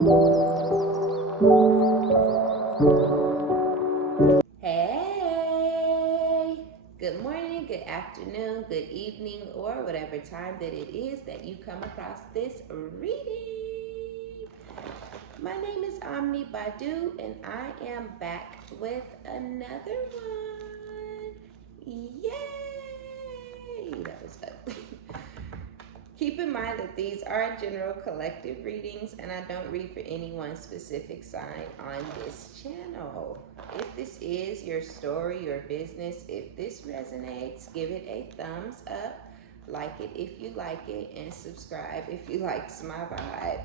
Hey, good morning, good afternoon, good evening, or whatever time that it is that you come across this reading. My name is OmniBadu, and I am back with another one. Yay! That was good. Keep in mind that these are general collective readings and I don't read for any one specific sign on this channel. If this is your story, your business, if this resonates, give it a thumbs up, like it if you like it, and subscribe if you likes my vibe.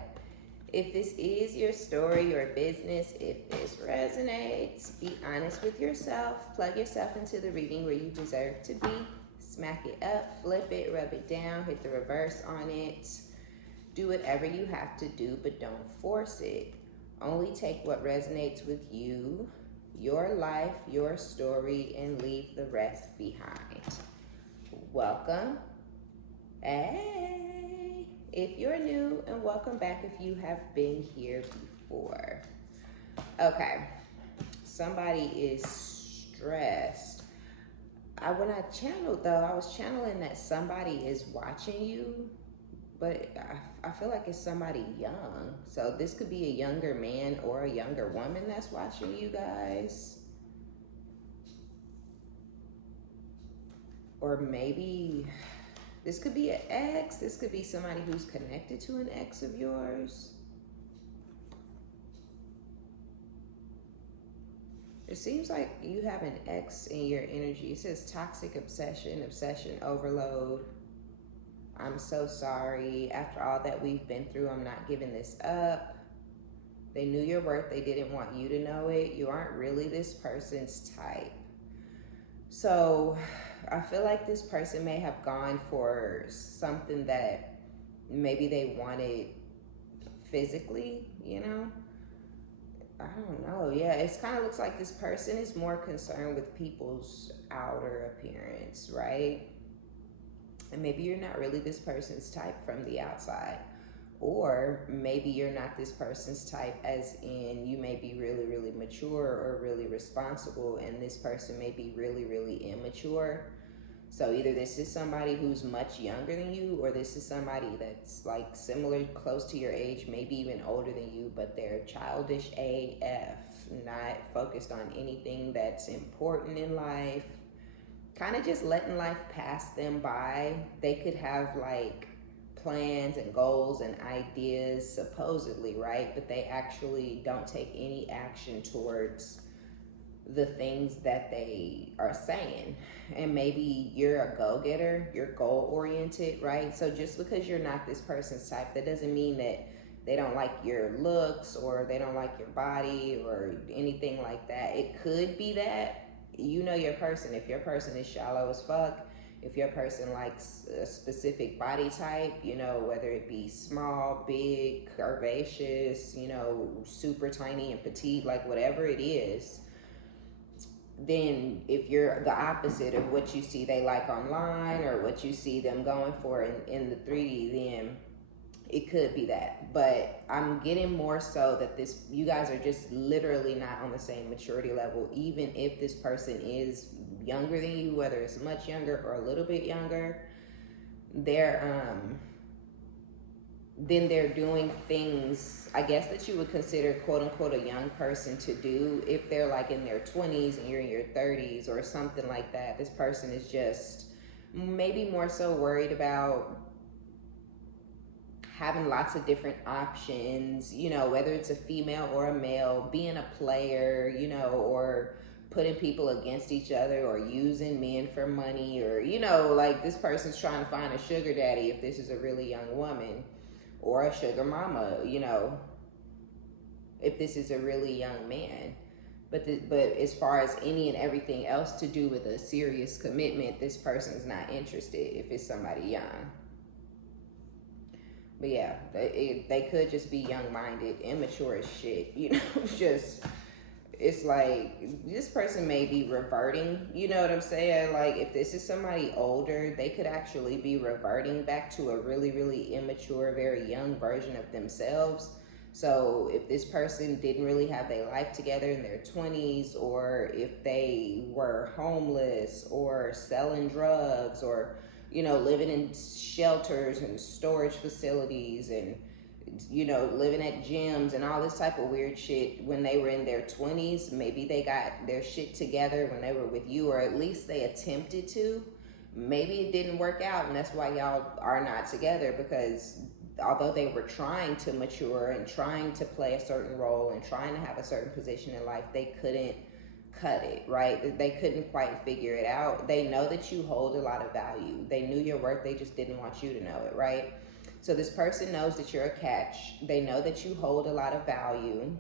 If this is your story or business, if this resonates, be honest with yourself, plug yourself into the reading where you deserve to be. Smack it up, flip it, rub it down, hit the reverse on it. Do whatever you have to do, but don't force it. Only take what resonates with you, your life, your story, and leave the rest behind. Welcome. Hey, if you're new, and welcome back if you have been here before. Okay, somebody is stressed. When I channeled though, I was channeling that somebody is watching you, but I feel like it's somebody young. So this could be a younger man or a younger woman that's watching you guys. Or maybe this could be an ex. This could be somebody who's connected to an ex of yours. It seems like you have an ex in your energy. It says toxic obsession, obsession overload. I'm so sorry. After all that we've been through, I'm not giving this up. They knew your worth. They didn't want you to know it. You aren't really this person's type. So I feel like this person may have gone for something that maybe they wanted physically, you know? I don't know. Yeah, it kind of looks like this person is more concerned with people's outer appearance, right? And maybe you're not really this person's type from the outside. Or maybe you're not this person's type as in you may be really, really mature or really responsible, and this person may be really, really immature. So either this is somebody who's much younger than you, or this is somebody that's like similar, close to your age, maybe even older than you, but they're childish AF, not focused on anything that's important in life, kind of just letting life pass them by. They could have like plans and goals and ideas supposedly, right? But they actually don't take any action towards the things that they are saying. And maybe you're a go-getter, you're goal-oriented, right? So just because you're not this person's type, that doesn't mean that they don't like your looks or they don't like your body or anything like that. It could be that you know your person. If your person is shallow as fuck, if your person likes a specific body type, you know, whether it be small, big, curvaceous, you know, super tiny and petite, like whatever it is, then if you're the opposite of what you see they like online or what you see them going for in the 3D, then it could be that. But I'm getting more so that you guys are just literally not on the same maturity level. Even if this person is younger than you, whether it's much younger or a little bit younger, then they're doing things, I guess, that you would consider quote unquote a young person to do. If they're like in their 20s and you're in your 30s or something like that, this person is just maybe more so worried about having lots of different options, you know, whether it's a female or a male, being a player, you know, or putting people against each other, or using men for money, or, you know, like this person's trying to find a sugar daddy if this is a really young woman, or a sugar mama, you know, if this is a really young man. But as far as any and everything else to do with a serious commitment, this person's not interested if it's somebody young. But yeah, they could just be young-minded, immature as shit, you know. It's like this person may be reverting, you know what I'm saying? Like if this is somebody older, they could actually be reverting back to a really, really immature, very young version of themselves So if this person didn't really have their life together in their 20s, or if they were homeless or selling drugs, or living in shelters and storage facilities, and living at gyms and all this type of weird shit when they were in their 20s, maybe they got their shit together when they were with you, or at least they attempted to. Maybe it didn't work out, and that's why y'all are not together, because although they were trying to mature and trying to play a certain role and trying to have a certain position in life, they couldn't cut it, right? They couldn't quite figure it out. They know that you hold a lot of value. They knew your worth, they just didn't want you to know it, right? So this person knows that you're a catch. They know that you hold a lot of value.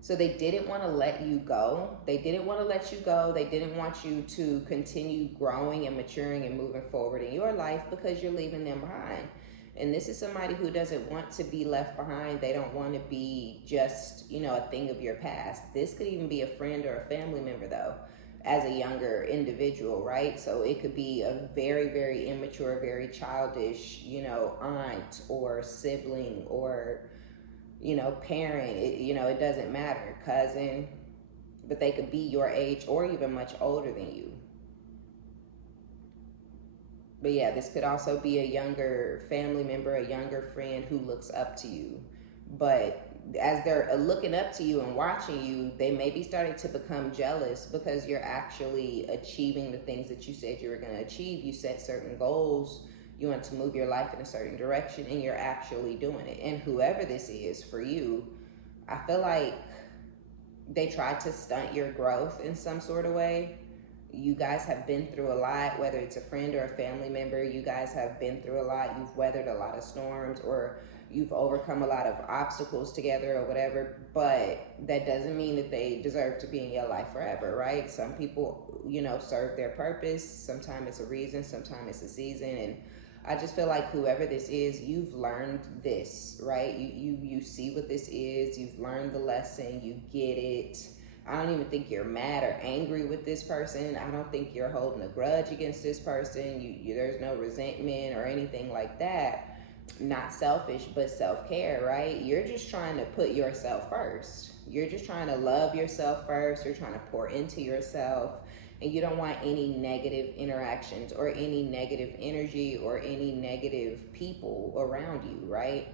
So they didn't want to let you go. They didn't want to let you go. They didn't want you to continue growing and maturing and moving forward in your life, because you're leaving them behind. And this is somebody who doesn't want to be left behind. They don't want to be just, a thing of your past. This could even be a friend or a family member, though, as a younger individual, right? So it could be a very, very immature, very childish, aunt or sibling, or parent, it doesn't matter, cousin, but they could be your age or even much older than you. But yeah, this could also be a younger family member, a younger friend who looks up to you. But as they're looking up to you and watching you, they may be starting to become jealous because you're actually achieving the things that you said you were going to achieve. You set certain goals. You want to move your life in a certain direction, and you're actually doing it. And whoever this is for you, I feel like they tried to stunt your growth in some sort of way. You guys have been through a lot, whether it's a friend or a family member. You guys have been through a lot. You've weathered a lot of storms, or you've overcome a lot of obstacles together, or whatever. But that doesn't mean that they deserve to be in your life forever, right? Some people, serve their purpose. Sometimes it's a reason, sometimes it's a season. And I just feel like whoever this is, you've learned this, right? You see what this is. You've learned the lesson. You get it. I don't even think you're mad or angry with this person. I don't think you're holding a grudge against this person. There's no resentment or anything like that. Not selfish, but self-care, right? You're just trying to put yourself first. You're just trying to love yourself first. You're trying to pour into yourself. And you don't want any negative interactions or any negative energy or any negative people around you, right?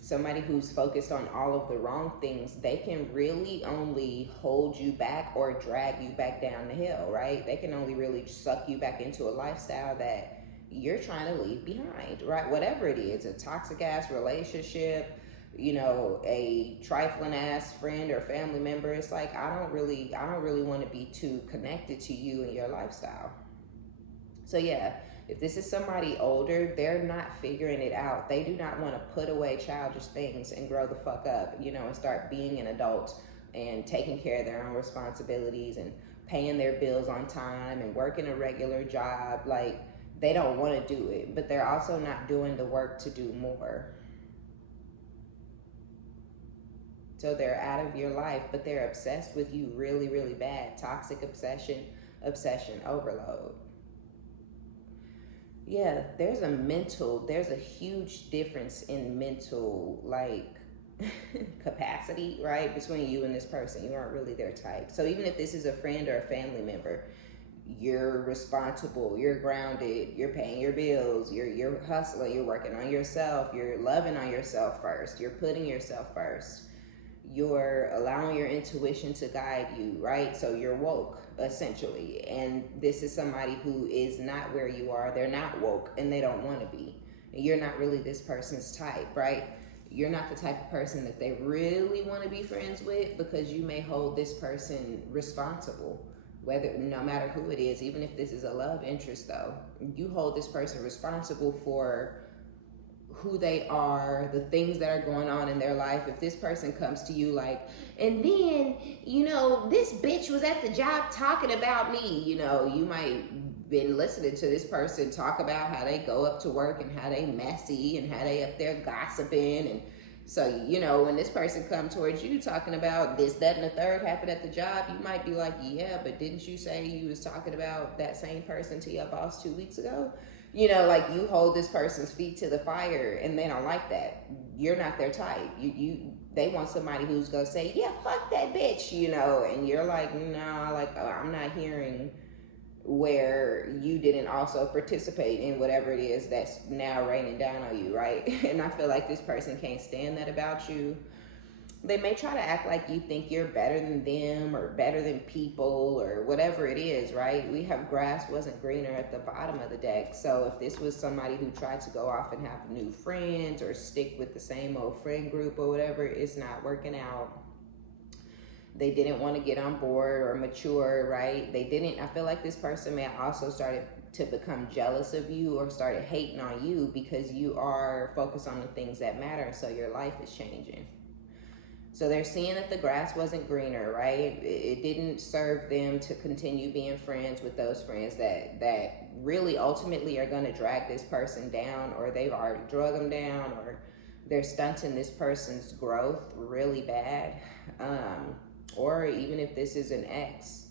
Somebody who's focused on all of the wrong things, they can really only hold you back or drag you back down the hill, right? They can only really suck you back into a lifestyle that you're trying to leave behind, right? Whatever it is, a toxic ass relationship, a trifling ass friend or family member. It's like, I don't really want to be too connected to you and your lifestyle. So yeah, if this is somebody older, they're not figuring it out. They do not want to put away childish things and grow the fuck up, and start being an adult and taking care of their own responsibilities and paying their bills on time and working a regular job. Like, they don't want to do it, but they're also not doing the work to do more. So they're out of your life, but they're obsessed with you really, really bad. Toxic obsession overload. Yeah, there's a huge difference in mental, capacity, right, between you and this person. You aren't really their type. So even if this is a friend or a family member, you're responsible, you're grounded, you're paying your bills, you're hustling, you're working on yourself, you're loving on yourself first, you're putting yourself first, you're allowing your intuition to guide you, right? So you're woke, essentially. And this is somebody who is not where you are. They're not woke, and they don't want to be. And you're not really this person's type, right? You're not the type of person that they really want to be friends with, because you may hold this person responsible, no matter who it is. Even if this is a love interest, though, you hold this person responsible for who they are, the things that are going on in their life. If this person comes to you like, and then, this bitch was at the job talking about me, you might been listening to this person talk about how they go up to work and how they messy and how they up there gossiping. And so, when this person comes towards you talking about this, that, and the third happened at the job, you might be like, yeah, but didn't you say you was talking about that same person to your boss 2 weeks ago? You know, like you hold this person's feet to the fire and they don't like that. You're not their type. They want somebody who's gonna say, yeah, fuck that bitch, you know, and you're like, nah, like I'm not hearing where you didn't also participate in whatever it is that's now raining down on you, right? And I feel like this person can't stand that about you. They may try to act like you think you're better than them or better than people or whatever it is, right? We have grass wasn't greener at the bottom of the deck. So if this was somebody who tried to go off and have new friends or stick with the same old friend group or whatever, it's not working out. They didn't want to get on board or mature, right? They didn't. I feel like this person may also started to become jealous of you or started hating on you because you are focused on the things that matter. So your life is changing. So they're seeing that the grass wasn't greener, right? It didn't serve them to continue being friends with those friends that really ultimately are going to drag this person down, or they've already drug them down, or they're stunting this person's growth really bad. Or even if this is an ex,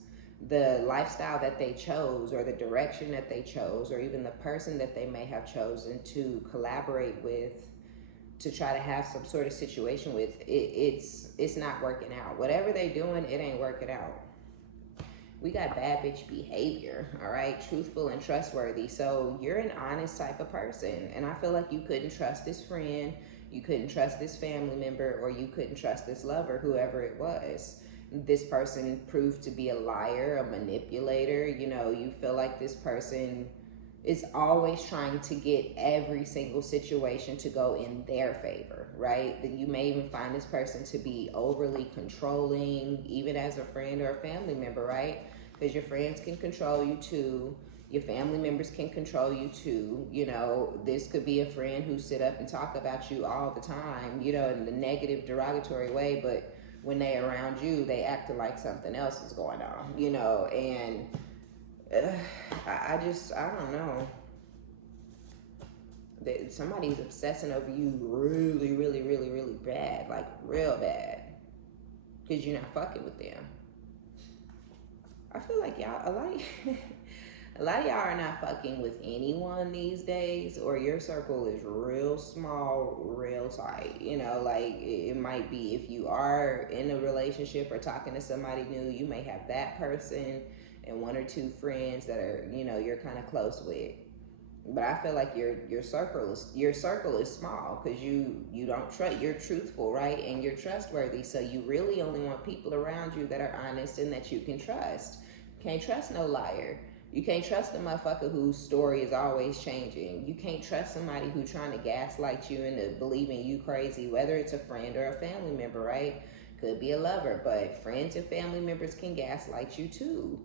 the lifestyle that they chose or the direction that they chose or even the person that they may have chosen to collaborate with, to try to have some sort of situation with, it's not working out. Whatever they're doing, it ain't working out. We got bad bitch behavior, all right? Truthful and trustworthy. So you're an honest type of person. And I feel like you couldn't trust this friend, you couldn't trust this family member, or you couldn't trust this lover, whoever it was. This person proved to be a liar, a manipulator. You know, you feel like this person is always trying to get every single situation to go in their favor, right? That you may even find this person to be overly controlling, even as a friend or a family member, right? Because your friends can control you too. Your family members can control you too. You know, this could be a friend who sit up and talk about you all the time, you know, in the negative, derogatory way, but when they around you, they acting like something else is going on, you know, and I don't know. Somebody's obsessing over you really, really, really, really bad, like real bad, because you're not fucking with them. I feel like y'all, a lot of y'all are not fucking with anyone these days, or your circle is real small, real tight. You know, like it might be if you are in a relationship or talking to somebody new, you may have that person and one or two friends that are, you know, you're kind of close with. But I feel like your circle is small because you don't trust. You're truthful, right, and you're trustworthy. So you really only want people around you that are honest and that you can trust. Can't trust no liar. You can't trust a motherfucker whose story is always changing. You can't trust somebody who's trying to gaslight you into believing you crazy, whether it's a friend or a family member, right? Could be a lover, but friends and family members can gaslight you too.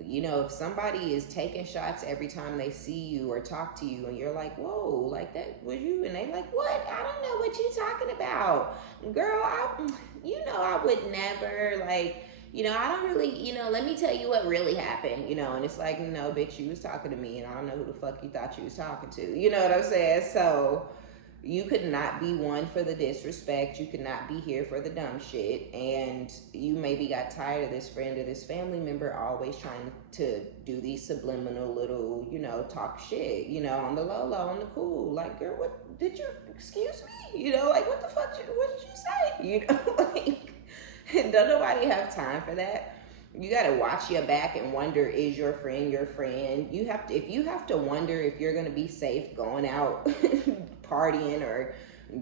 You know, if somebody is taking shots every time they see you or talk to you and you're like, whoa, like that was you, and they like, what? I don't know what you talking about. Girl, I would never, like, you know, I don't really, you know, let me tell you what really happened, you know, and it's like, no, bitch, you was talking to me and I don't know who the fuck you thought you was talking to. You know what I'm saying? So you could not be one for the disrespect. You could not be here for the dumb shit. And you maybe got tired of this friend or this family member always trying to do these subliminal little, you know, talk shit, you know, on the low, on the cool. Like, girl, what did you, excuse me? You know, like, what the fuck, what did you say? You know, like, don't nobody have time for that. You got to watch your back and wonder, is your friend your friend? You have to, if you have to wonder if you're going to be safe going out partying or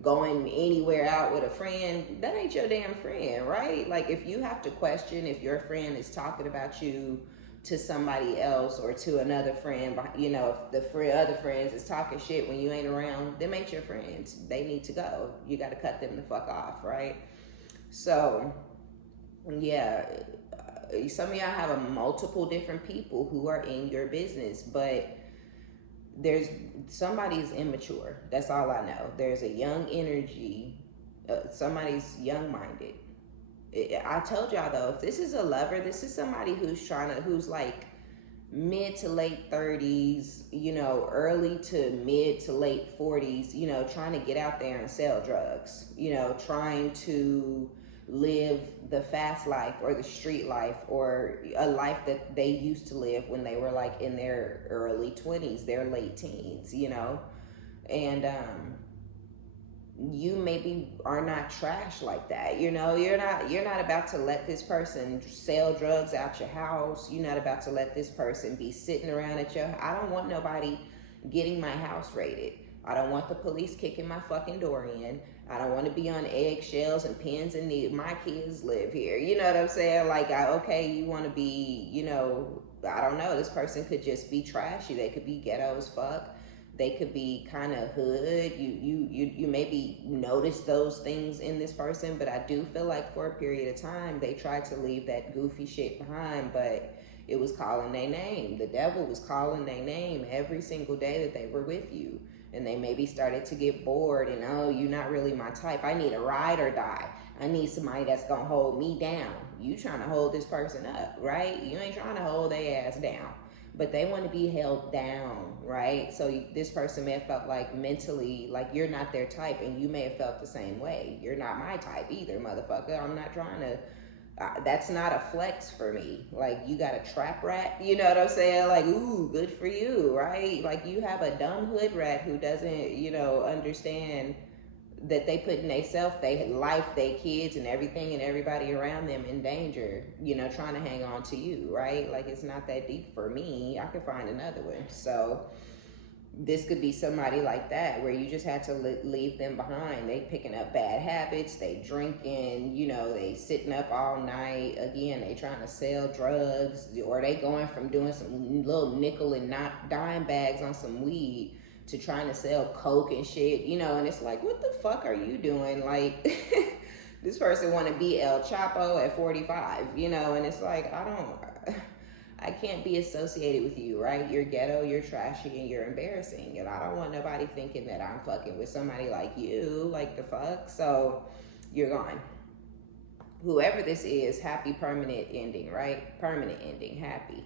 going anywhere out with a friend, that ain't your damn friend, right? Like, if you have to question if your friend is talking about you to somebody else or to another friend, you know, if the other friends is talking shit when you ain't around, them ain't your friends. They need to go. You got to cut them the fuck off, right? So, yeah, some of y'all have multiple different people who are in your business, but there's somebody's immature. That's all I know. There's a young energy. Somebody's young-minded. I told y'all though, if this is a lover, this is somebody who's like mid to late 30s, you know, early to mid to late 40s, you know, trying to get out there and sell drugs, you know, trying to live the fast life or the street life or a life that they used to live when they were like in their early 20s, their late teens, you know? And you maybe are not trash like that, you know. You're not about to let this person sell drugs out your house. You're not about to let this person be sitting around at your, I don't want nobody getting my house raided. I don't want the police kicking my fucking door in. I don't want to be on eggshells and pins and needles. My kids live here, you know what I'm saying? Like, okay, you want to be, you know, I don't know, this person could just be trashy. They could be ghetto as fuck. They could be kind of hood. You maybe notice those things in this person, but I do feel like for a period of time they tried to leave that goofy shit behind, but it was calling their name. The devil was calling their name every single day that they were with you. And they maybe started to get bored and, oh, you're not really my type. I need a ride or die. I need somebody that's gonna hold me down. You trying to hold this person up, right? You ain't trying to hold their ass down, but they want to be held down, right? So this person may have felt like mentally like you're not their type, and you may have felt the same way. You're not my type either, motherfucker. I'm not trying to, that's not a flex for me. Like, you got a trap rat, you know what I'm saying? Like, ooh, good for you, right? Like, you have a dumb hood rat who doesn't, you know, understand that they put in themselves, their life, their kids, and everything and everybody around them in danger, you know, trying to hang on to you, right? Like, it's not that deep for me. I could find another one. So this could be somebody like that where you just had to leave them behind. They picking up bad habits, they drinking, you know, they sitting up all night. Again, they trying to sell drugs, or they going from doing some little nickel and not dime bags on some weed to trying to sell coke and shit, you know. And it's like, what the fuck are you doing? Like, this person want to be El Chapo at 45, you know. And it's like, I can't be associated with you, right? You're ghetto, you're trashy, and you're embarrassing. And I don't want nobody thinking that I'm fucking with somebody like you. Like, the fuck? So you're gone. Whoever this is, happy permanent ending, right? Permanent ending, happy.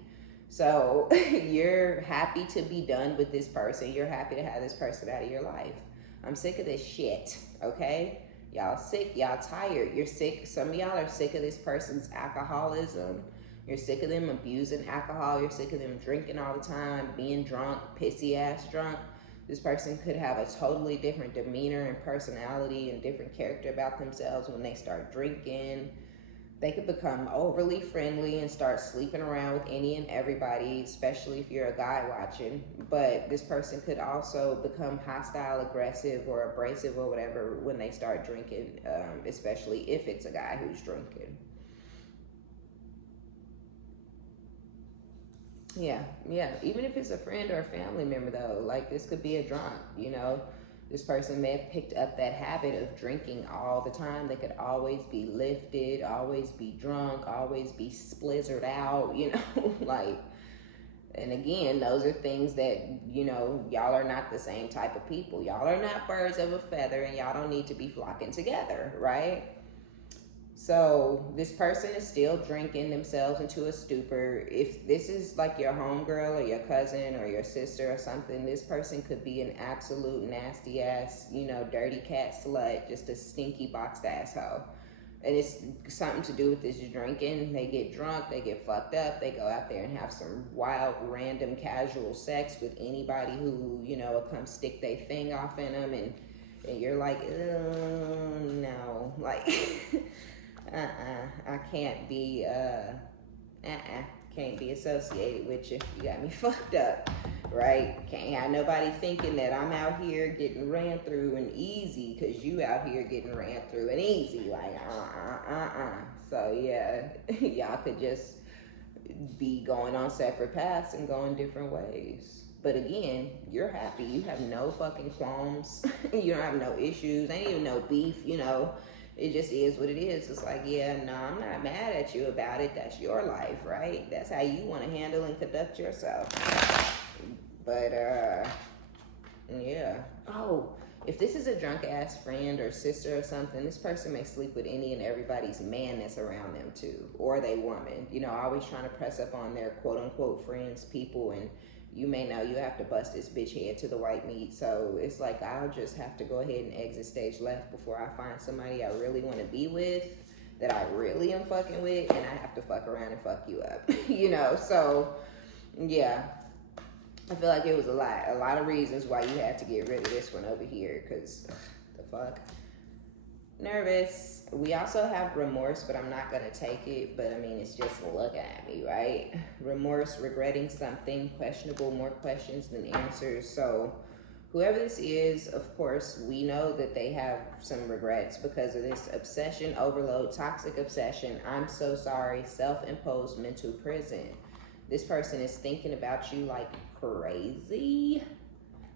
So you're happy to be done with this person. You're happy to have this person out of your life. I'm sick of this shit, okay? Y'all sick, y'all tired. You're sick. Some of y'all are sick of this person's alcoholism. You're sick of them abusing alcohol. You're sick of them drinking all the time, being drunk, pissy ass drunk. This person could have a totally different demeanor and personality and different character about themselves when they start drinking. They could become overly friendly and start sleeping around with any and everybody, especially if you're a guy watching. But this person could also become hostile, aggressive, or abrasive or whatever when they start drinking, especially if it's a guy who's drinking. Yeah. Even if it's a friend or a family member, though, like, this could be a drunk, you know. This person may have picked up that habit of drinking all the time. They could always be lifted, always be drunk, always be splizzard out, you know, like, and again, those are things that, you know, y'all are not the same type of people. Y'all are not birds of a feather, and y'all don't need to be flocking together, right? So this person is still drinking themselves into a stupor. If this is like your homegirl or your cousin or your sister or something, this person could be an absolute nasty ass, you know, dirty cat slut, just a stinky boxed asshole. And it's something to do with this drinking. They get drunk, they get fucked up, they go out there and have some wild, random, casual sex with anybody who, you know, will come stick their thing off in them, and you're like, no, like, I can't be, can't be associated with you. You got me fucked up, right? Can't have nobody thinking that I'm out here getting ran through and easy, because you out here getting ran through and easy. Like, So, yeah, y'all could just be going on separate paths and going different ways. But again, you're happy. You have no fucking qualms. You don't have no issues. Ain't even no beef, you know. It just is what it is. It's like, yeah, no, I'm not mad at you about it. That's your life, right? That's how you want to handle and conduct yourself. But, yeah. Oh, if this is a drunk ass friend or sister or something, this person may sleep with any and everybody's man that's around them too, or they woman. You know, always trying to press up on their quote unquote friends, people, and you may know you have to bust this bitch head to the white meat. So it's like, I'll just have to go ahead and exit stage left before I find somebody I really want to be with. that I really am fucking with, and I have to fuck around and fuck you up. You know, so yeah. I feel like it was a lot of reasons why you had to get rid of this one over here, because the fuck. Nervous. We also have remorse, but I'm not gonna take it. But I mean, it's just looking at me, right? Remorse, regretting something, questionable, more questions than answers. So whoever this is, of course, we know that they have some regrets because of this obsession overload, toxic obsession. I'm so sorry, self-imposed mental prison. This person is thinking about you like crazy.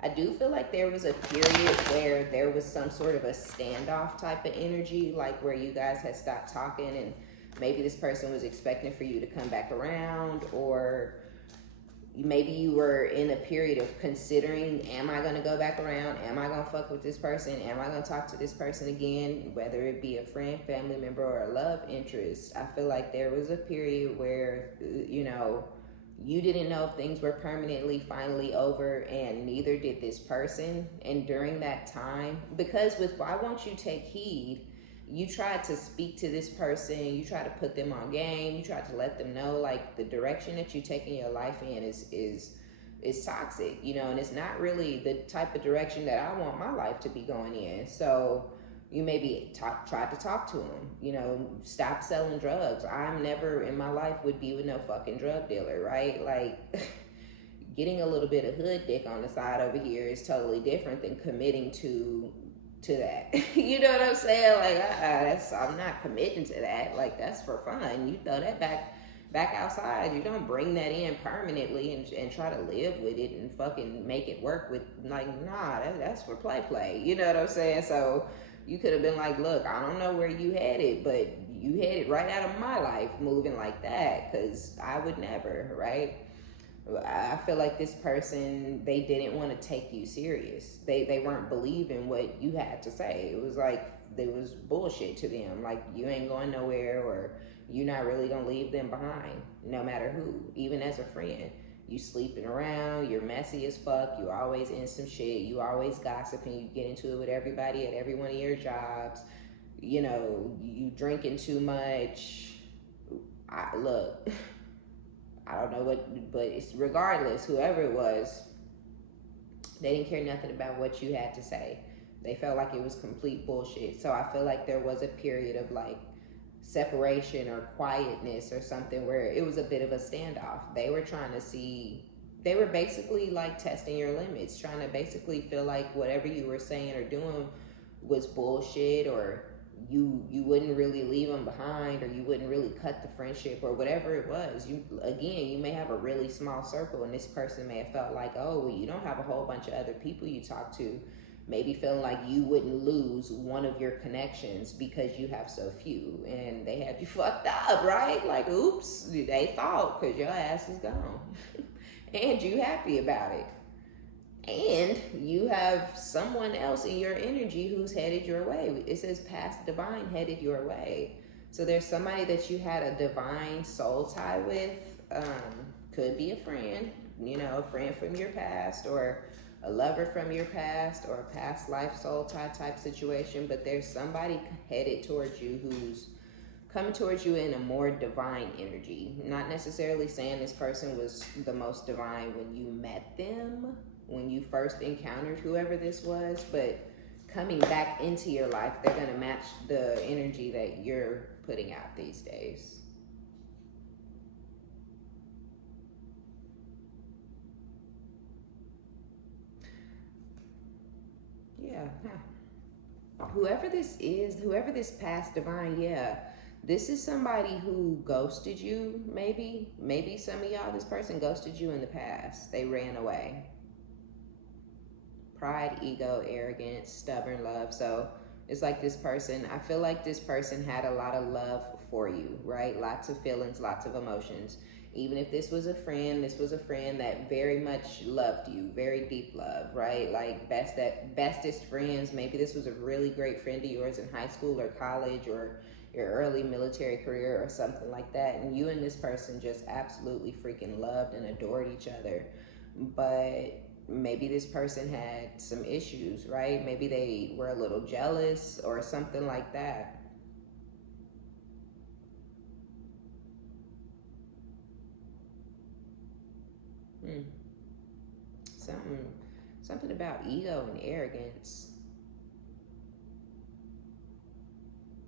I do feel like there was a period where there was some sort of a standoff type of energy, like where you guys had stopped talking and maybe this person was expecting for you to come back around, or maybe you were in a period of considering, am I going to go back around? Am I going to fuck with this person? Am I going to talk to this person again? Whether it be a friend, family member, or a love interest. I feel like there was a period where, you know, you didn't know if things were permanently finally over, and neither did this person. And during that time, because with Why Won't You Take Heed, you tried to speak to this person, you tried to put them on game, you tried to let them know like the direction that you taking your life in is toxic, you know, and it's not really the type of direction that I want my life to be going in. So you maybe tried to talk to him, you know, stop selling drugs. I'm never in my life would be with no fucking drug dealer, right? Like getting a little bit of hood dick on the side over here is totally different than committing to that. You know what I'm saying? Like I'm not committing to that. Like that's for fun. You throw that back outside. You don't bring that in permanently and try to live with it and fucking make it work with, like, nah, that's for play. You know what I'm saying? So you could have been like, look, I don't know where you headed, but you headed right out of my life moving like that, because I would never, right? I feel like this person, they didn't want to take you serious. They weren't believing what you had to say. It was like, there was bullshit to them. Like, you ain't going nowhere, or you're not really going to leave them behind, no matter who, even as a friend. You sleeping around, you're messy as fuck, you always in some shit, you always gossiping, you get into it with everybody at every one of your jobs, you know, you drinking too much. Look, I don't know what, but it's regardless, whoever it was, they didn't care nothing about what you had to say. They felt like it was complete bullshit. So I feel like there was a period of like separation or quietness or something where it was a bit of a standoff. They were trying to see, they were basically like testing your limits, trying to basically feel like whatever you were saying or doing was bullshit, or you wouldn't really leave them behind, or you wouldn't really cut the friendship, or whatever it was. You may have a really small circle, and this person may have felt like, oh, well, you don't have a whole bunch of other people you talk to, maybe feeling like you wouldn't lose one of your connections because you have so few, and they had you fucked up, right? Like, oops, they thought, because your ass is gone and you happy about it, and you have someone else in your energy who's headed your way. It says past divine headed your way. So there's somebody that you had a divine soul tie with. Could be a friend, you know, a friend from your past, or a lover from your past, or a past life soul tie type situation. But there's somebody headed towards you who's coming towards you in a more divine energy. Not necessarily saying this person was the most divine when you met them, when you first encountered whoever this was, but coming back into your life, they're going to match the energy that you're putting out these days. Yeah. Whoever this is, whoever this past divine, yeah, this is somebody who ghosted you, maybe. Maybe some of y'all, this person ghosted you in the past. They ran away. Pride, ego, arrogance, stubborn love. So it's like this person, I feel like this person had a lot of love for you, right? Lots of feelings, lots of emotions. Even if this was a friend, this was a friend that very much loved you, very deep love, right? Like bestest friends. Maybe this was a really great friend of yours in high school or college, or your early military career or something like that. And you and this person just absolutely freaking loved and adored each other. But maybe this person had some issues, right? Maybe they were a little jealous or something like that. Hmm. Something, something about ego and arrogance.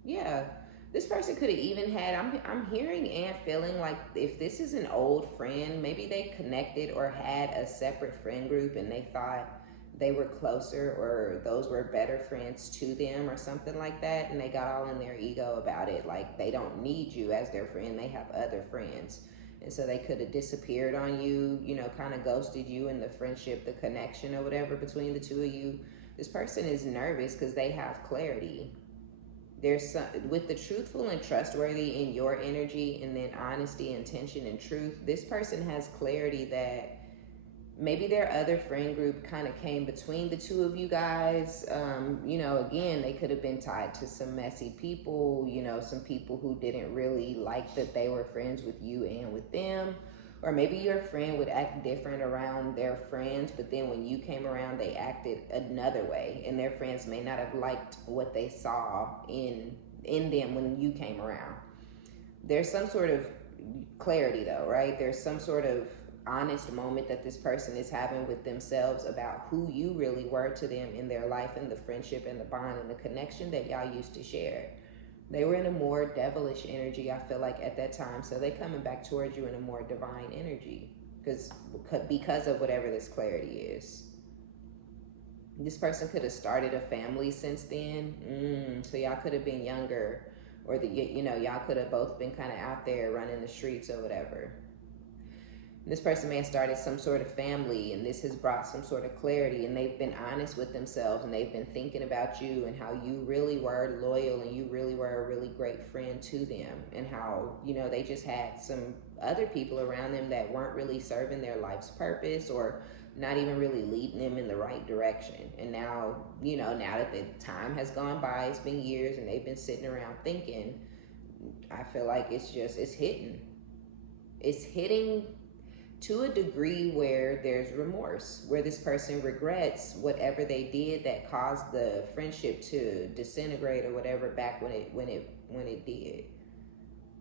Yeah, this person could have even had. I'm hearing and feeling like if this is an old friend, maybe they connected or had a separate friend group and they thought they were closer or those were better friends to them or something like that, and they got all in their ego about it. Like they don't need you as their friend; they have other friends. And so they could have disappeared on you, kind of ghosted you in the friendship, the connection, or whatever between the two of you. This person is nervous because they have clarity. There's some with the truthful and trustworthy in your energy, and then honesty, intention, and truth. This person has clarity that maybe their other friend group kind of came between the two of you guys. Again, they could have been tied to some messy people, some people who didn't really like that they were friends with you and with them. Or maybe your friend would act different around their friends, but then when you came around, they acted another way, and their friends may not have liked what they saw in them when you came around. There's some sort of clarity, though, right? There's some sort of honest moment that this person is having with themselves about who you really were to them in their life, and the friendship and the bond and the connection that y'all used to share. They were in a more devilish energy, I feel like, at that time. So they coming back towards you in a more divine energy because of whatever this clarity is. This person could have started a family since then. So y'all could have been younger, or y'all could have both been kind of out there running the streets or whatever. This person may have started some sort of family, and this has brought some sort of clarity, and they've been honest with themselves, and they've been thinking about you and how you really were loyal and you really were a really great friend to them, and how they just had some other people around them that weren't really serving their life's purpose, or not even really leading them in the right direction. And now now that the time has gone by, it's been years, and they've been sitting around thinking, I feel like it's hitting to a degree where there's remorse, where this person regrets whatever they did that caused the friendship to disintegrate or whatever back when it did.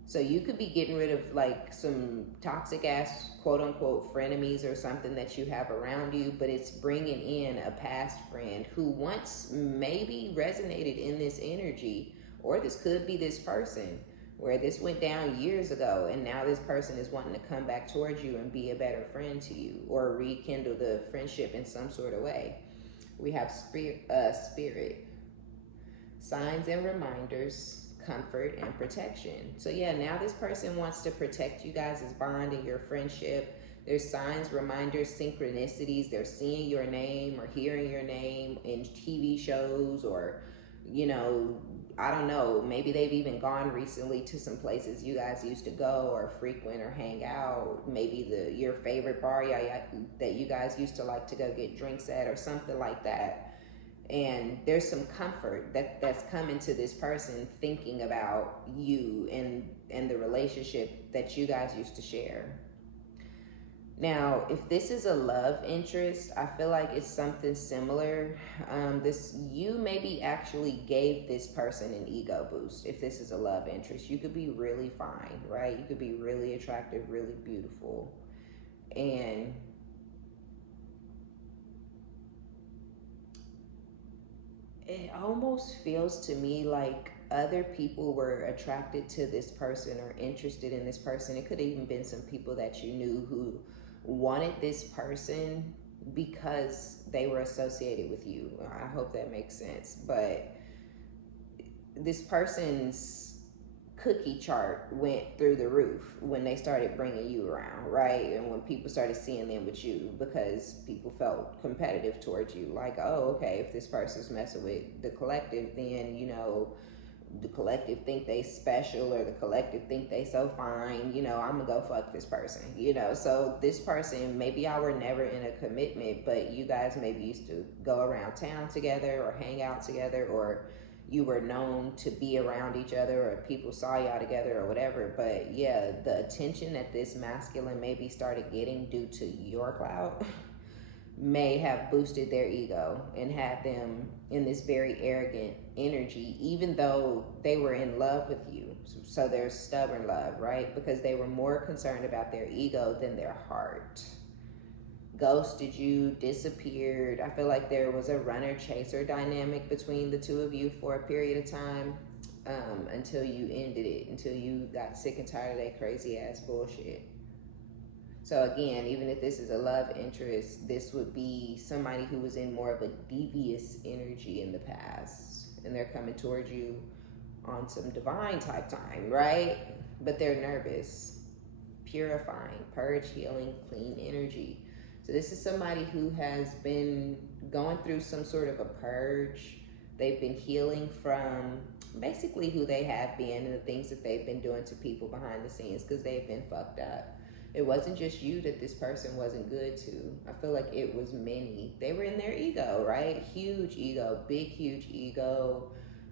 So you could be getting rid of like some toxic ass quote unquote frenemies or something that you have around you, but it's bringing in a past friend who once maybe resonated in this energy, or this could be this person where this went down years ago, and now this person is wanting to come back towards you and be a better friend to you, or rekindle the friendship in some sort of way. We have spirit, signs and reminders, comfort and protection. So yeah, now this person wants to protect you guys' bond and your friendship. There's signs, reminders, synchronicities. They're seeing your name or hearing your name in TV shows, or I don't know, maybe they've even gone recently to some places you guys used to go or frequent or hang out. Maybe your favorite bar that you guys used to like to go get drinks at, or something like that. And there's some comfort that's coming to this person thinking about you and the relationship that you guys used to share. Now, if this is a love interest, I feel like it's something similar. You maybe actually gave this person an ego boost. If this is a love interest, you could be really fine, right? You could be really attractive, really beautiful, and it almost feels to me like other people were attracted to this person or interested in this person. It could have even been some people that you knew who wanted this person because they were associated with you. I hope that makes sense. But this person's cookie chart went through the roof when they started bringing you around, right? And when people started seeing them with you, because people felt competitive towards you. Like, oh, okay, if this person's messing with the collective, then the collective think they special, or the collective think they so fine, I'm gonna go fuck this person, so this person, maybe y'all were never in a commitment, but you guys maybe used to go around town together or hang out together, or you were known to be around each other, or people saw y'all together or whatever. But yeah, the attention that this masculine maybe started getting due to your clout may have boosted their ego and had them in this very arrogant energy, even though they were in love with you. So there's stubborn love, right? Because they were more concerned about their ego than their heart. ghosted you, disappeared. I feel like there was a runner-chaser dynamic between the two of you for a period of time, until you ended it, until you got sick and tired of that crazy ass bullshit. So again, even if this is a love interest, this would be somebody who was in more of a devious energy in the past, and they're coming towards you on some divine type time, right? But they're nervous. Purifying, purge, healing, clean energy. So this is somebody who has been going through some sort of a purge. They've been healing from basically who they have been and the things that they've been doing to people behind the scenes, because they've been fucked up. It wasn't just you that this person wasn't good to. I feel like it was many. They were in their ego, right? Huge ego, big, huge ego,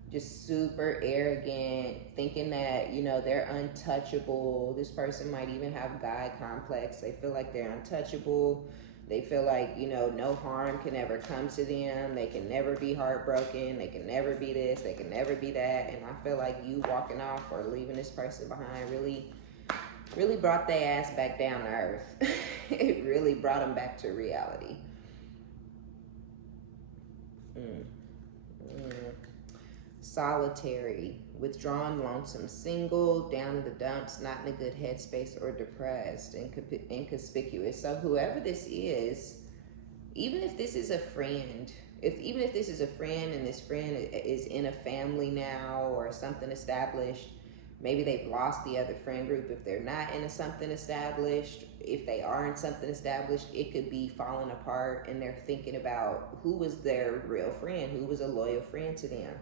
just super arrogant, thinking that, they're untouchable. This person might even have God complex. They feel like they're untouchable. They feel like, no harm can ever come to them. They can never be heartbroken. They can never be this. They can never be that. And I feel like you walking off or leaving this person behind really brought their ass back down to earth. It really brought them back to reality. Solitary, withdrawn, lonesome, single, down in the dumps, not in a good headspace, or depressed, inconspicuous. So whoever this is, even if this is a friend, even if this is a friend and this friend is in a family now or something established, maybe they've lost the other friend group. If they're not in a something established, if they are in something established, it could be falling apart, and they're thinking about who was their real friend, who was a loyal friend to them.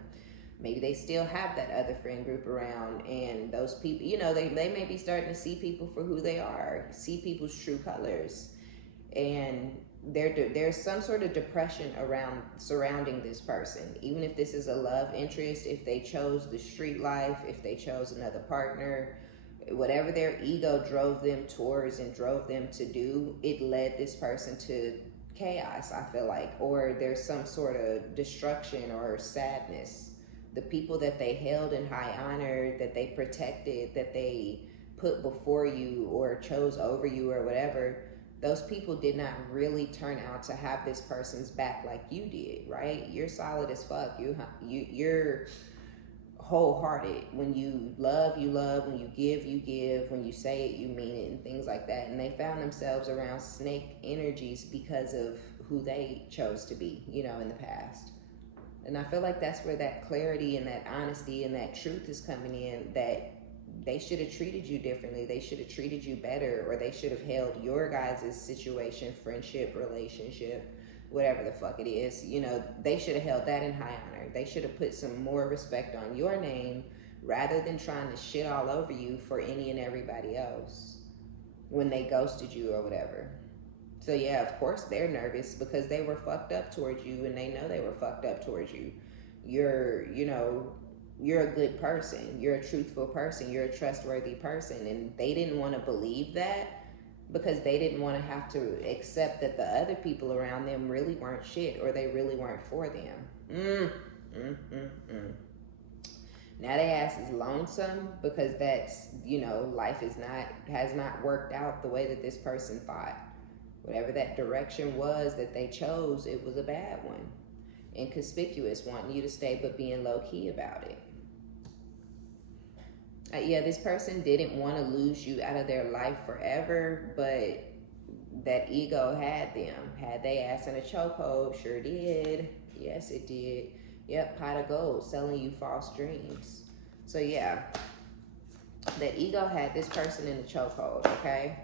Maybe they still have that other friend group around, and those people, they may be starting to see people for who they are, see people's true colors. And there's some sort of depression surrounding this person. Even if this is a love interest, if they chose the street life, if they chose another partner, whatever their ego drove them towards and drove them to do, it led this person to chaos, I feel like. Or there's some sort of destruction or sadness. The people that they held in high honor, that they protected, that they put before you or chose over you or whatever, those people did not really turn out to have this person's back like you did, right? You're solid as fuck. You're wholehearted. When you love, you love. When you give, you give. When you say it, you mean it, and things like that. And they found themselves around snake energies because of who they chose to be, in the past. And I feel like that's where that clarity and that honesty and that truth is coming in, that they should have treated you differently. They should have treated you better, or they should have held your guys' situation, friendship, relationship, whatever the fuck it is. They should have held that in high honor. They should have put some more respect on your name rather than trying to shit all over you for any and everybody else when they ghosted you or whatever. So yeah, of course they're nervous because they were fucked up towards you, and they know they were fucked up towards you. You're a good person. You're a truthful person. You're a trustworthy person. And they didn't want to believe that because they didn't want to have to accept that the other people around them really weren't shit, or they really weren't for them. Now their ass is lonesome because that's, life has not worked out the way that this person thought. Whatever that direction was that they chose, it was a bad one. Inconspicuous, wanting you to stay but being low-key about it. Yeah, this person didn't want to lose you out of their life forever, but that ego had them. Had they ass in a chokehold? Sure did. Yes, it did. Yep, pot of gold, selling you false dreams. So yeah, that ego had this person in the chokehold, okay?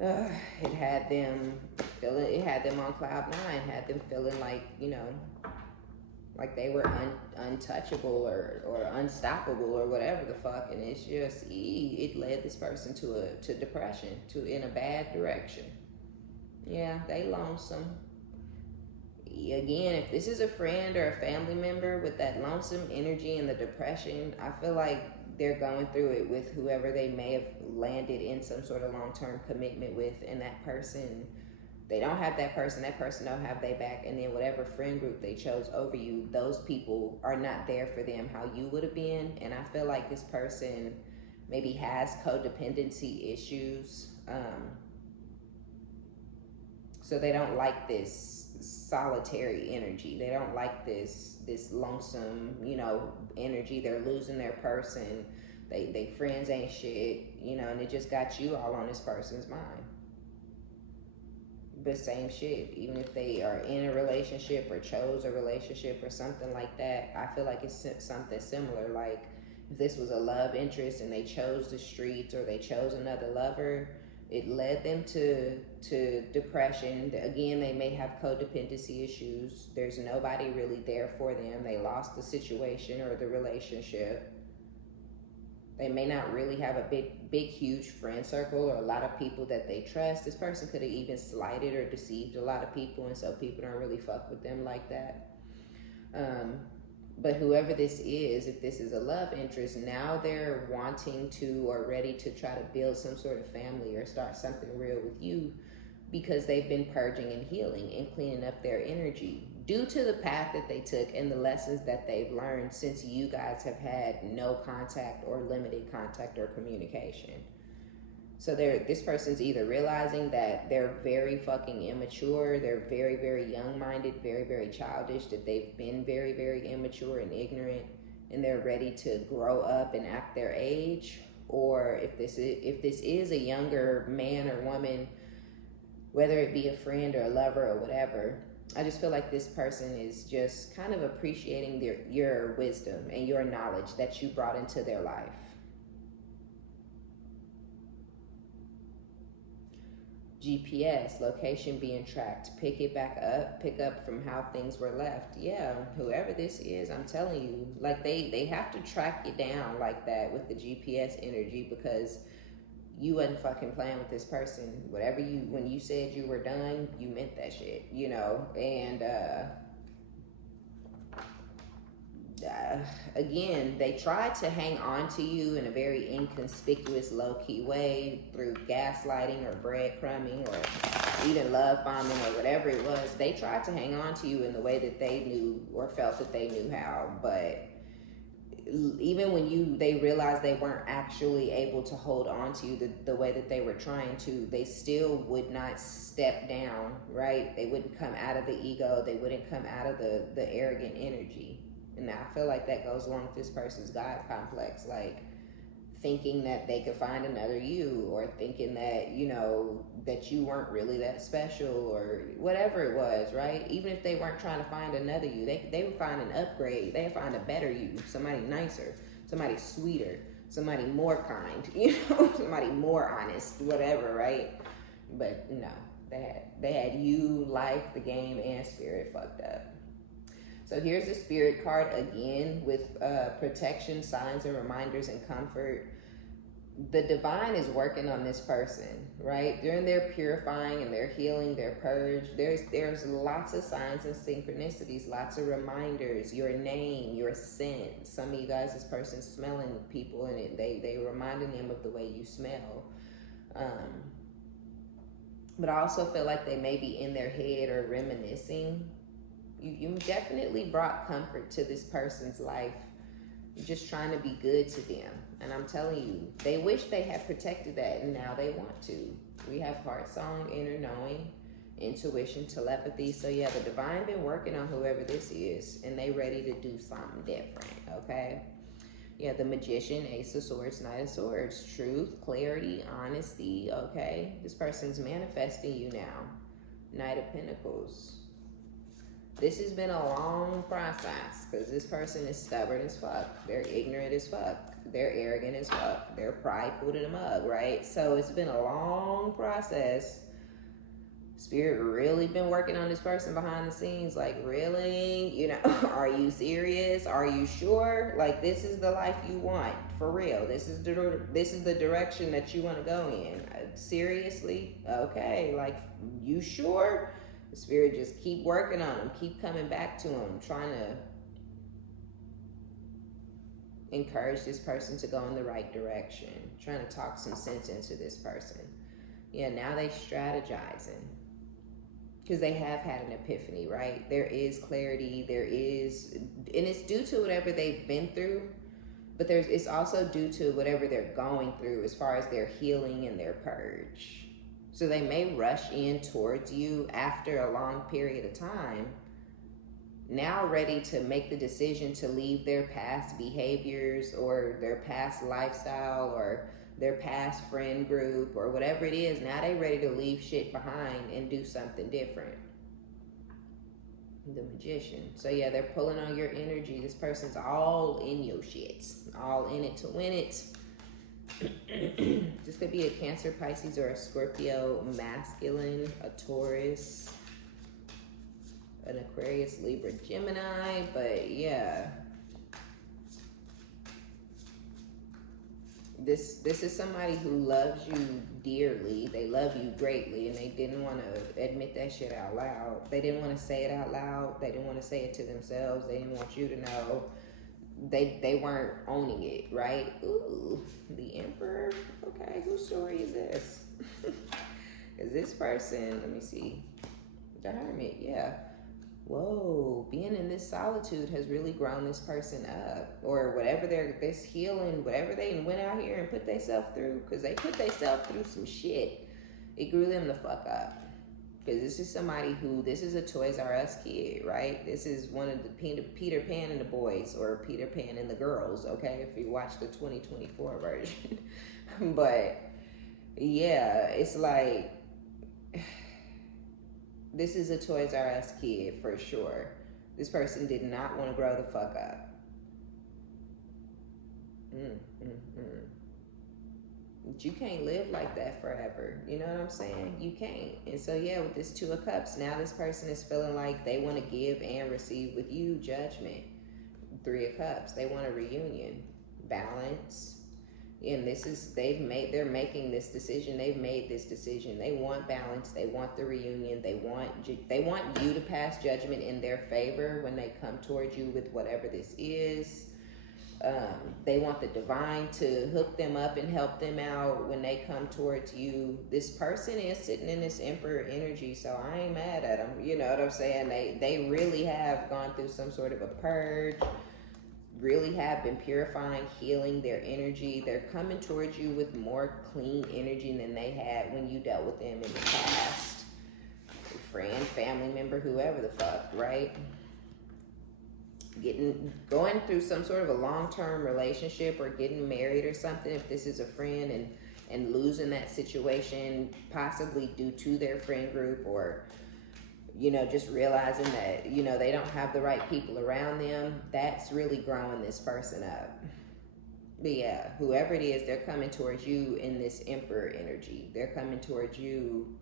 It had them on cloud nine, had them feeling like, like they were untouchable or unstoppable or whatever the fuck. And it's just, it led this person to depression, in a bad direction. Yeah, they lonesome. Again, if this is a friend or a family member with that lonesome energy and the depression, I feel like they're going through it with whoever they may have landed in some sort of long-term commitment with, and that person, they don't have that person don't have their back, and then whatever friend group they chose over you, those people are not there for them how you would have been. And I feel like this person maybe has codependency issues. So they don't like this solitary energy. They don't like this lonesome, energy. They're losing their person. They friends ain't shit, and it just got you all on this person's mind. But same shit, even if they are in a relationship or chose a relationship or something like that, I feel like it's something similar. Like if this was a love interest and they chose the streets or they chose another lover, it led them to depression. Again, they may have codependency issues. There's nobody really there for them. They lost the situation or the relationship. They may not really have a big, huge friend circle or a lot of people that they trust. This person could have even slighted or deceived a lot of people, and so people don't really fuck with them like that. But whoever this is, if this is a love interest, now they're wanting to or ready to try to build some sort of family or start something real with you because they've been purging and healing and cleaning up their energy due to the path that they took and the lessons that they've learned since you guys have had no contact or limited contact or communication. So this person's either realizing that they're very fucking immature, they're very, very young-minded, very, very childish, that they've been very, very immature and ignorant, and they're ready to grow up and act their age. Or if this is a younger man or woman, whether it be a friend or a lover or whatever, I just feel like this person is just kind of appreciating your wisdom and your knowledge that you brought into their life. GPS, location being tracked, pick up from how things were left. Yeah, whoever this is, I'm telling you, like they have to track you down like that with the GPS energy because you wasn't fucking playing with this person. When you said you were done, you meant that shit, and again, they tried to hang on to you in a very inconspicuous, low-key way through gaslighting or breadcrumbing or even love bombing or whatever it was. They tried to hang on to you in the way that they knew or felt that they knew how, but even when they realized they weren't actually able to hold on to you the way that they were trying to, they still would not step down, right? They wouldn't come out of the ego. They wouldn't come out of the arrogant energy. And I feel like that goes along with this person's God complex, like thinking that they could find another you, or thinking that, that you weren't really that special or whatever it was, right? Even if they weren't trying to find another you, they would find an upgrade. They would find a better you, somebody nicer, somebody sweeter, somebody more kind, somebody more honest, whatever, right? But no, they had you, life, the game, and spirit fucked up. So here's the spirit card again with protection, signs, and reminders and comfort. The divine is working on this person, right? During their purifying and their healing, their purge, there's lots of signs and synchronicities, lots of reminders, your name, your scent. Some of you guys, this person's smelling people and they reminding them of the way you smell. But I also feel like they may be in their head or reminiscing. You definitely brought comfort to this person's life. You're just trying to be good to them. And I'm telling you, they wish they had protected that, and now they want to. We have heart song, inner knowing, intuition, telepathy. So yeah, the divine been working on whoever this is, and they ready to do something different, okay? Yeah, the magician, ace of swords, knight of swords, truth, clarity, honesty, okay? This person's manifesting you now. Knight of pentacles. This has been a long process because this person is stubborn as fuck. They're ignorant as fuck. They're arrogant as fuck. They're prideful to the mug, right? So it's been a long process. Spirit really been working on this person behind the scenes. Like, really? Are you serious? Are you sure? Like, this is the life you want. For real. This is the direction that you want to go in. Seriously? Okay. Like, you sure? The spirit just keep working on them, keep coming back to them, trying to encourage this person to go in the right direction, trying to talk some sense into this person. Yeah, now they strategizing because they have had an epiphany, right? There is clarity, and it's due to whatever they've been through, but it's also due to whatever they're going through as far as their healing and their purge. So they may rush in towards you after a long period of time, now ready to make the decision to leave their past behaviors or their past lifestyle or their past friend group or whatever it is. Now they ready to leave shit behind and do something different. The Magician. So yeah, they're pulling on your energy. This person's all in your shit, all in it to win it. This could be a Cancer, Pisces, or a Scorpio masculine, a Taurus, an Aquarius, Libra, Gemini. But yeah, this is somebody who loves you dearly. They love you greatly, and they didn't want to admit that shit out loud. They didn't want to say it out loud. They didn't want to say it to themselves. They didn't want you to know. They weren't owning it, right? Ooh, the Emperor. Okay, whose story is this? Is this person, let me see, the Hermit, yeah. Whoa, being in this solitude has really grown this person up, or whatever this healing, whatever they went out here and put themselves through, because they put themselves through some shit. It grew them the fuck up. Because this is somebody who, this is a Toys R Us kid, right? This is one of the Peter Pan and the boys, or Peter Pan and the girls, okay? If you watch the 2024 version. But yeah, it's like, this is a Toys R Us kid for sure. This person did not want to grow the fuck up. But you can't live like that forever. You know what I'm saying? You can't. And so yeah, with this Two of Cups, now this person is feeling like they want to give and receive with you. Judgment. Three of Cups. They want a reunion. Balance. And this is, they're making this decision. They've made this decision. They want balance. They want the reunion. They want you to pass judgment in their favor when they come towards you with whatever this is. They want the divine to hook them up and help them out when they come towards you. This person is sitting in this Emperor energy, so I ain't mad at them. You know what I'm saying? They really have gone through some sort of a purge, really have been purifying, healing their energy. They're coming towards you with more clean energy than they had when you dealt with them in the past. Friend, family member, whoever the fuck, right? Going through some sort of a long-term relationship or getting married or something, if this is a friend, and losing that situation possibly due to their friend group, or just realizing that they don't have the right people around them. That's really growing this person up. But yeah, whoever it is, they're coming towards you in this Emperor energy. They're coming towards you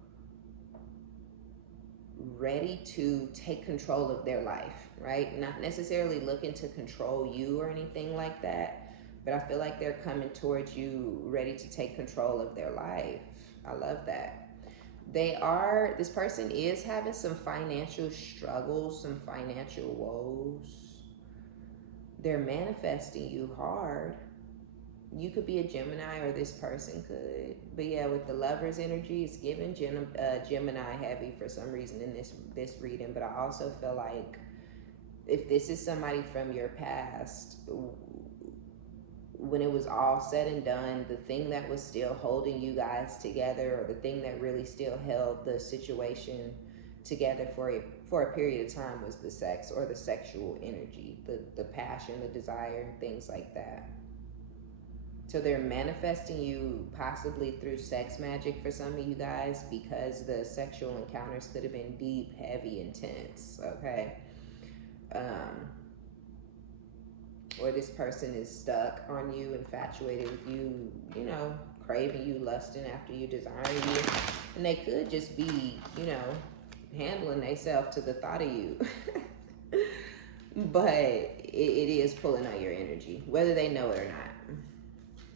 ready to take control of their life, right? Not necessarily looking to control you or anything like that, but I feel like they're coming towards you ready to take control of their life. I love that. This person is having some financial struggles, some financial woes. They're manifesting you hard. You could be a Gemini, or this person could. But yeah, with the Lover's energy, it's giving Gemini heavy for some reason in this reading. But I also feel like if this is somebody from your past, when it was all said and done, the thing that was still holding you guys together, or the thing that really still held the situation together for a period of time, was the sex, or the sexual energy, the passion, the desire, things like that. So they're manifesting you possibly through sex magic for some of you guys, because the sexual encounters could have been deep, heavy, intense, okay? Or this person is stuck on you, infatuated with you, craving you, lusting after you, desiring you. And they could just be, handling themselves to the thought of you. But it is pulling on your energy, whether they know it or not.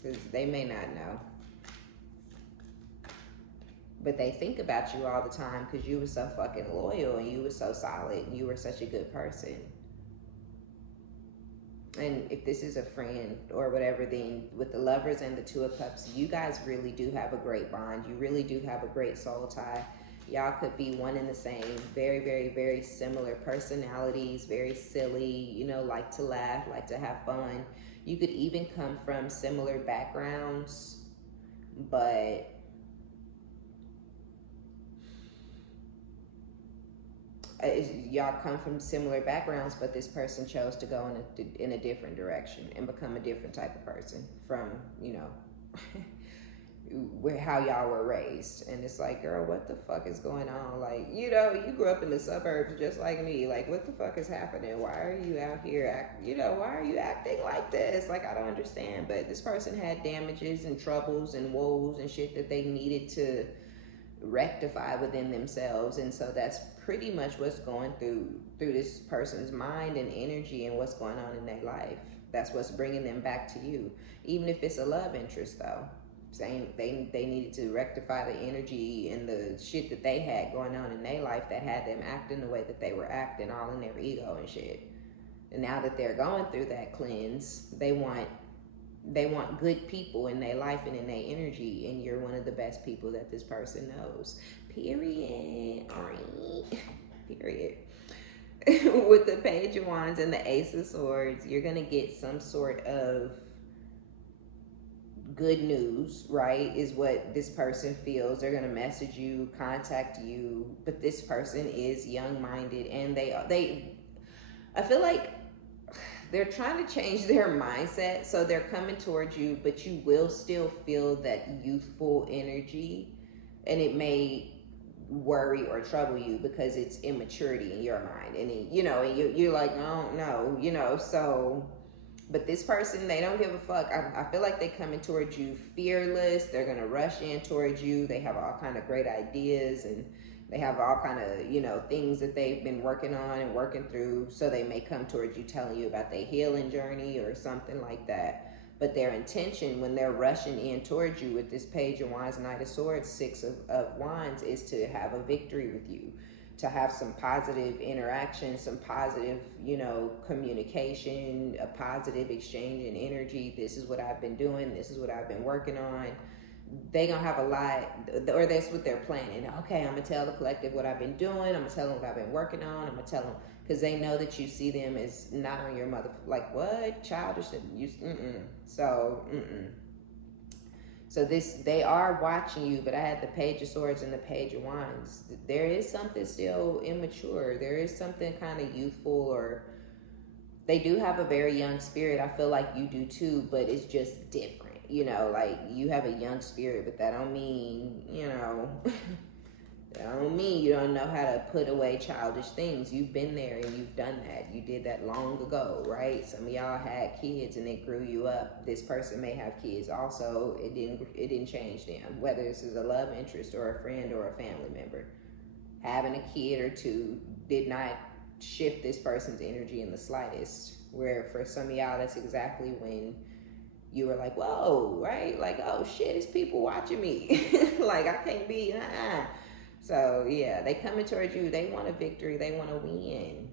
Because they may not know. But they think about you all the time because you were so fucking loyal, and you were so solid, and you were such a good person. And if this is a friend or whatever, then with the Lovers and the Two of Cups, you guys really do have a great bond. You really do have a great soul tie. Y'all could be one and the same. Very, very, very similar personalities. Very silly, like to laugh, like to have fun. You could even come from similar backgrounds, but y'all come from similar backgrounds, but this person chose to go in a different direction and become a different type of person from, you know, where how y'all were raised. And it's like, girl, what the fuck is going on? Like, you know, you grew up in the suburbs just like me. Like, what the fuck is happening? Why are you out here why are you acting like this? Like, I don't understand. But this person had damages and troubles and woes and shit that they needed to rectify within themselves. And so that's pretty much what's going through this person's mind and energy and what's going on in their life. That's what's bringing them back to you. Even if it's a love interest, though, saying they needed to rectify the energy and the shit that they had going on in their life that had them acting the way that they were acting, all in their ego and shit. And now that they're going through that cleanse, they want good people in their life and in their energy, and you're one of the best people that this person knows. Period. Period. With the Page of Wands and the Ace of Swords, you're gonna get some sort of good news, right? Is what this person feels. They're gonna message you, contact you, but this person is young-minded, and I feel like they're trying to change their mindset, so they're coming towards you, but you will still feel that youthful energy, and it may worry or trouble you because it's immaturity in your mind, and you're like, oh no, so. But this person, they don't give a fuck. I feel like they're coming towards you fearless. They're gonna rush in towards you. They have all kind of great ideas, and they have all kind of, things that they've been working on and working through. So they may come towards you telling you about their healing journey or something like that. But their intention when they're rushing in towards you with this Page of Wands, Knight of Swords, Six of Wands, is to have a victory with you, to have some positive interaction, some positive, communication, a positive exchange in energy. This is what I've been doing. This is what I've been working on. They gonna have a lot, or that's what they're planning. Okay, I'm gonna tell the collective what I've been doing. I'm gonna tell them what I've been working on. I'm gonna tell them, because they know that you see them as not on your mother, like what, childish, So they are watching you, but I had the Page of Swords and the Page of Wands. There is something still immature. There is something kind of youthful, or they do have a very young spirit. I feel like you do too, but it's just different. Like you have a young spirit, but that don't mean, that don't mean you don't know how to put away childish things. You've been there and you've done that. You did that long ago, right? Some of y'all had kids and it grew you up. This person may have kids also. It didn't change them. Whether this is a love interest or a friend or a family member, having a kid or two did not shift this person's energy in the slightest. Where for some of y'all, that's exactly when you were like, whoa, right? Like, oh shit, it's people watching me. Like, I can't be, So, yeah, they coming towards you. They want a victory. They want to win.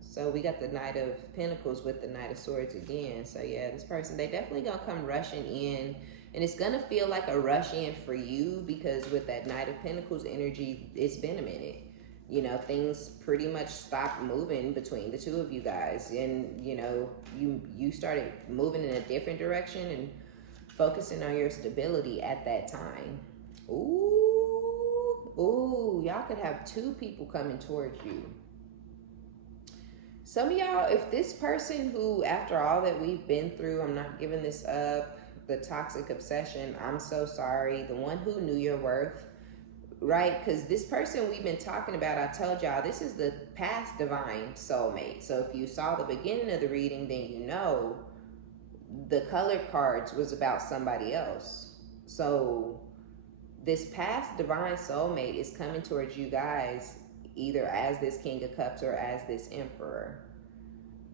So we got the Knight of Pentacles with the Knight of Swords again. So, yeah, this person, they definitely going to come rushing in. And it's going to feel like a rush in for you, because with that Knight of Pentacles energy, it's been a minute. Things pretty much stopped moving between the two of you guys. And, you started moving in a different direction and focusing on your stability at that time. Ooh, y'all could have two people coming towards you. Some of y'all, if this person who, after all that we've been through, I'm not giving this up, the toxic obsession, I'm so sorry, the one who knew your worth, right? Because this person we've been talking about, I told y'all, this is the past divine soulmate. So if you saw the beginning of the reading, then you know the colored cards was about somebody else. So this past divine soulmate is coming towards you guys either as this King of Cups or as this Emperor.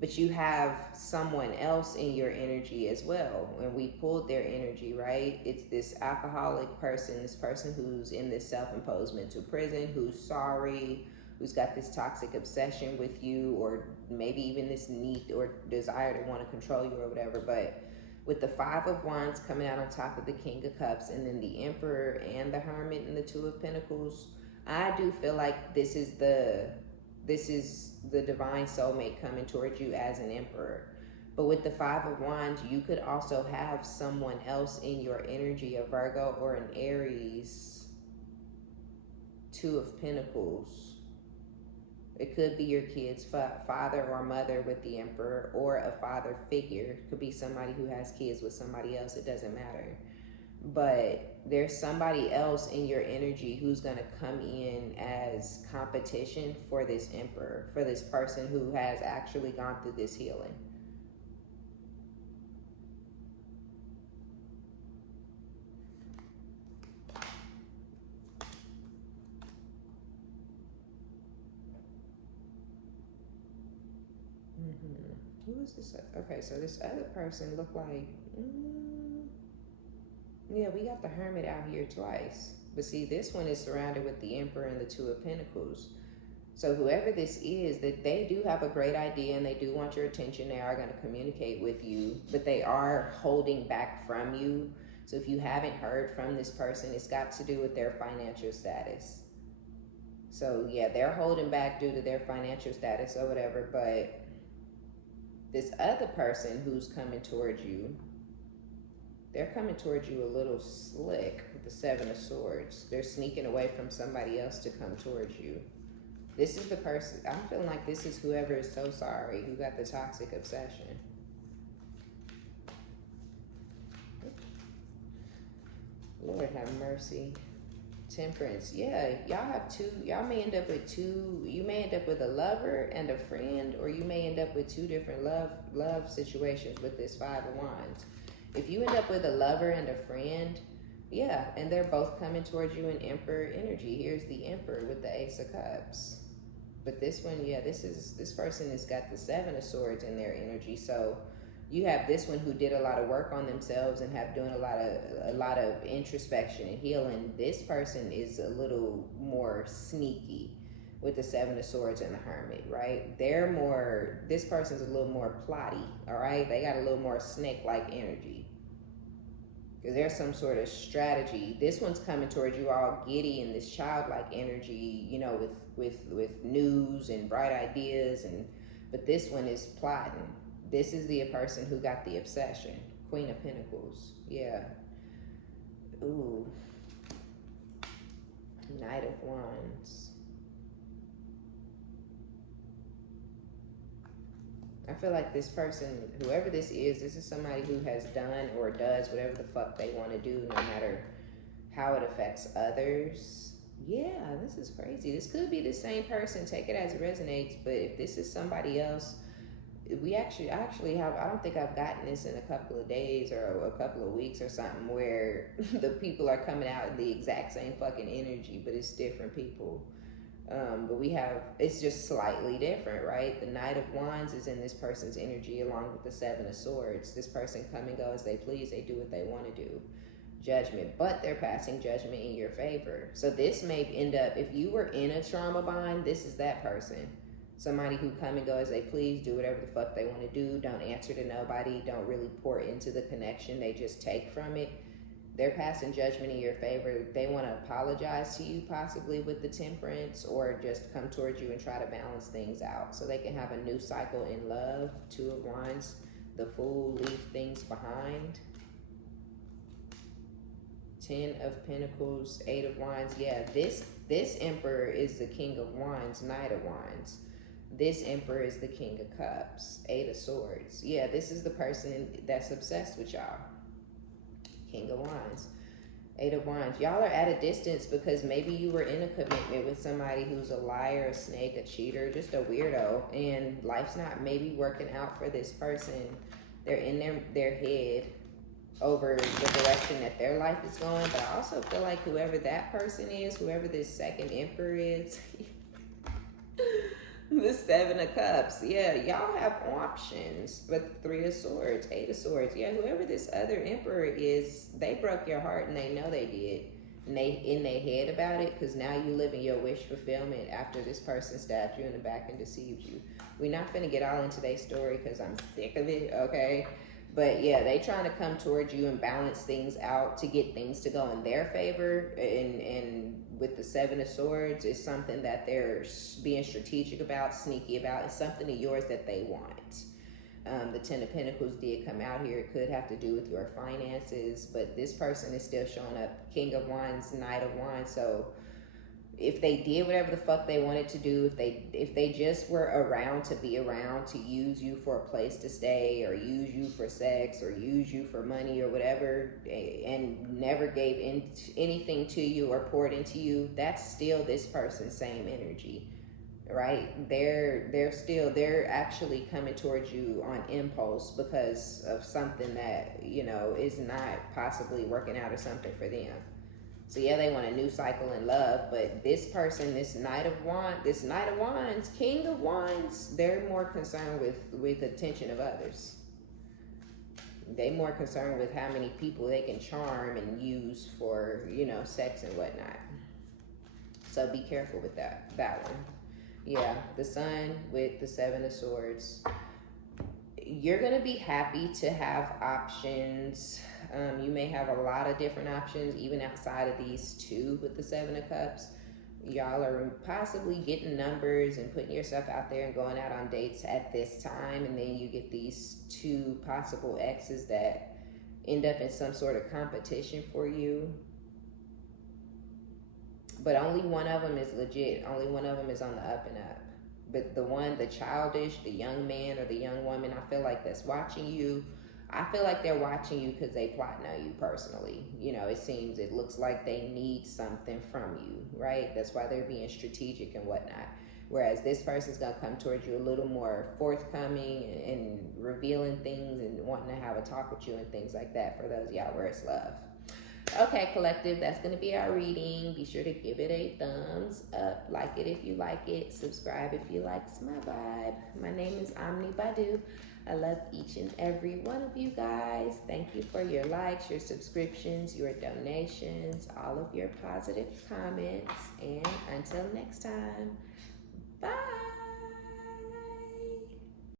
But you have someone else in your energy as well. When we pulled their energy, right? It's this alcoholic person, this person who's in this self-imposed mental prison, who's sorry, who's got this toxic obsession with you, or maybe even this need or desire to want to control you or whatever. But with the Five of Wands coming out on top of the King of Cups, and then the Emperor and the Hermit and the Two of Pentacles, I do feel like this is the divine soulmate coming towards you as an Emperor. But with the Five of Wands, you could also have someone else in your energy, a Virgo or an Aries, Two of Pentacles. It could be your kid's father or mother with the Emperor, or a father figure. It could be somebody who has kids with somebody else. It doesn't matter. But there's somebody else in your energy who's going to come in as competition for this Emperor, for this person who has actually gone through this healing. Who is this? Okay, so this other person looked like, yeah, we got the Hermit out here twice. But see, this one is surrounded with the Emperor and the Two of Pentacles. So whoever this is, that they do have a great idea and they do want your attention. They are going to communicate with you, but they are holding back from you. So if you haven't heard from this person, it's got to do with their financial status. So yeah, they're holding back due to their financial status or whatever, but this other person who's coming towards you, they're coming towards you a little slick with the Seven of Swords. They're sneaking away from somebody else to come towards you. This is the person, I'm feeling like this is whoever is so sorry, who got the toxic obsession. Lord have mercy. Temperance. Yeah, y'all have two. Y'all may end up with two. You may end up with a lover and a friend, or you may end up with two different love situations with this Five of Wands. If you end up with a lover and a friend, yeah, and they're both coming towards you in Emperor energy. Here's the Emperor with the Ace of Cups. But this one, yeah, this person has got the Seven of Swords in their energy. So you have this one who did a lot of work on themselves and have doing a lot of introspection and healing. This person is a little more sneaky with the Seven of Swords and the Hermit, right? This person's a little more plotty, all right? They got a little more snake-like energy. Because there's some sort of strategy. This one's coming towards you all giddy in this childlike energy, you know, with news and bright ideas, but this one is plotting. This is the person who got the obsession. Queen of Pentacles. Yeah. Ooh. Knight of Wands. I feel like this person, whoever this is somebody who has done or does whatever the fuck they want to do, no matter how it affects others. Yeah, this is crazy. This could be the same person. Take it as it resonates. But if this is somebody else, I actually have, I don't think I've gotten this in a couple of days or a couple of weeks or something, where the people are coming out in the exact same fucking energy, but it's different people. But it's just slightly different, right? The Knight of Wands is in this person's energy along with the Seven of Swords. This person come and go as they please. They do what they want to do. Judgment, but they're passing judgment in your favor. So this may end up, if you were in a trauma bind, this is that person. Somebody who come and go as they please, do whatever the fuck they want to do, don't answer to nobody, don't really pour into the connection, they just take from it. They're passing judgment in your favor. They want to apologize to you, possibly with the Temperance, or just come towards you and try to balance things out so they can have a new cycle in love. Two of Wands, the Fool, leave things behind. 10 of Pentacles, 8 of Wands. Yeah, this Emperor is the King of Wands, Knight of Wands. This Emperor is the King of Cups, 8 of Swords. Yeah, this is the person that's obsessed with y'all. King of Wands, 8 of Wands. Y'all are at a distance because maybe you were in a commitment with somebody who's a liar, a snake, a cheater, just a weirdo, and life's not maybe working out for this person. They're in their head over the direction that their life is going. But I also feel like whoever that person is, whoever this second Emperor is, the 7 of Cups. Yeah, y'all have options. But 3 of Swords, 8 of Swords. Yeah, whoever this other Emperor is, they broke your heart and they know they did. And they in their head about it, because now you live in your wish fulfillment after this person stabbed you in the back and deceived you. We're not finna get all into their story because I'm sick of it, okay? But yeah, they trying to come towards you and balance things out to get things to go in their favor. And with the 7 of Swords, it's something that they're being strategic about, sneaky about. It's something of yours that they want. The 10 of Pentacles did come out here. It could have to do with your finances, but this person is still showing up. King of Wands, Knight of Wands. So if they did whatever the fuck they wanted to do, if they just were around to be around, to use you for a place to stay, or use you for sex, or use you for money or whatever, and never gave anything to you or poured into you, that's still this person's same energy, right? They're actually coming towards you on impulse because of something that, you know, is not possibly working out or something for them. So yeah, they want a new cycle in love, but this person, this Knight of Wands, King of Wands, they're more concerned with attention of others. They more concerned with how many people they can charm and use for, you know, sex and whatnot. So be careful with that one. Yeah, the Sun with the Seven of Swords. You're going to be happy to have options. You may have a lot of different options, even outside of these two with the Seven of Cups. Y'all are possibly getting numbers and putting yourself out there and going out on dates at this time. And then you get these two possible exes that end up in some sort of competition for you. But only one of them is legit. Only one of them is on the up and up. But the childish, the young man or the young woman, I feel like that's watching you. I feel like they're watching you because they plotting on you personally. You know, it looks like they need something from you, right? That's why they're being strategic and whatnot. Whereas this person's going to come towards you a little more forthcoming and revealing things and wanting to have a talk with you and things like that for those y'all where it's love. Okay, collective, that's going to be our reading. Be sure to give it a thumbs up. Like it if you like it. Subscribe if you likes my vibe. My name is OmniBadu. I love each and every one of you guys. Thank you for your likes, your subscriptions, your donations, all of your positive comments. And until next time, bye.